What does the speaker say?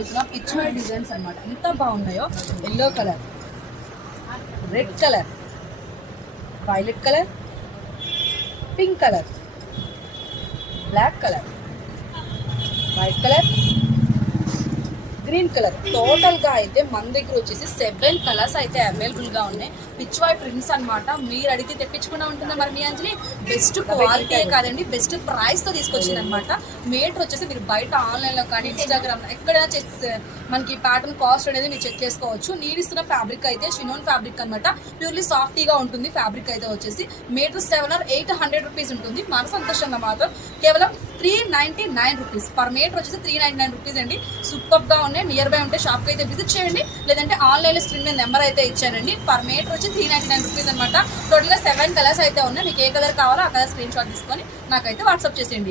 అడుగుతున్నా pitch why designs అనమాట. ఎంత బాగున్నాయో. Yellow colour, red colour, violet colour, pink colour, black colour, white colour, green colour. Total గా అయితే మన దగ్గర వచ్చేసి 7 కలర్స్ అయితే అవైలబుల్ గా ఉన్నాయి. పిచ్ వై ప్రింట్స్ అనమాట. మీరు అడిగితే తెప్పించుకున్నా ఉంటుందా మరి మీ అంజలి. బెస్ట్ క్వాలిటీ కాదండి, బెస్ట్ ప్రైస్ తో తీసుకొచ్చింది అనమాట. మీటర్ వచ్చేసి మీరు బయట ఆన్లైన్ లో కానీ ఇన్స్టాగ్రామ్ ఎక్కడైనా మనకి ప్యాటర్న్ కాస్ట్ అనేది మీరు చెక్ చేసుకోవచ్చు. నేను ఇస్తున్న ఫ్యాబ్రిక్ అయితే షినోన్ ఫ్యాబ్రిక్ అనమాట. ప్యూర్లీ సాఫ్టీగా ఉంటుంది ఫ్యాబ్రిక్ అయితే వచ్చేసి. మీటర్ 7 or 800 రూపీస్ ఉంటుంది. మన సంతోషంగా మాత్రం కేవలం 399 రూపీస్ పర్ మీటర్ వచ్చేసి 399 రూపీస్ అండి. సూపర్ గా ఉన్నాయి. నియర్ బై ఉంటే షాప్ కి అయితే విజిట్ చేయండి, లేదంటే ఆన్లైన్ లో స్క్రీన్ మీద నెంబర్ అయితే ఇచ్చానండి. పర్ మీటర్ వచ్చి 399 రూపీస్ అనమాట. టోటల్ గా 7 కలర్స్ అయితే ఉన్నాయి. మీకు ఏ కలర్ కావాలో ఆ కలర్ స్క్రీన్ షాట్ తీసుకొని నాకైతే వాట్సాప్ చేసేయండి.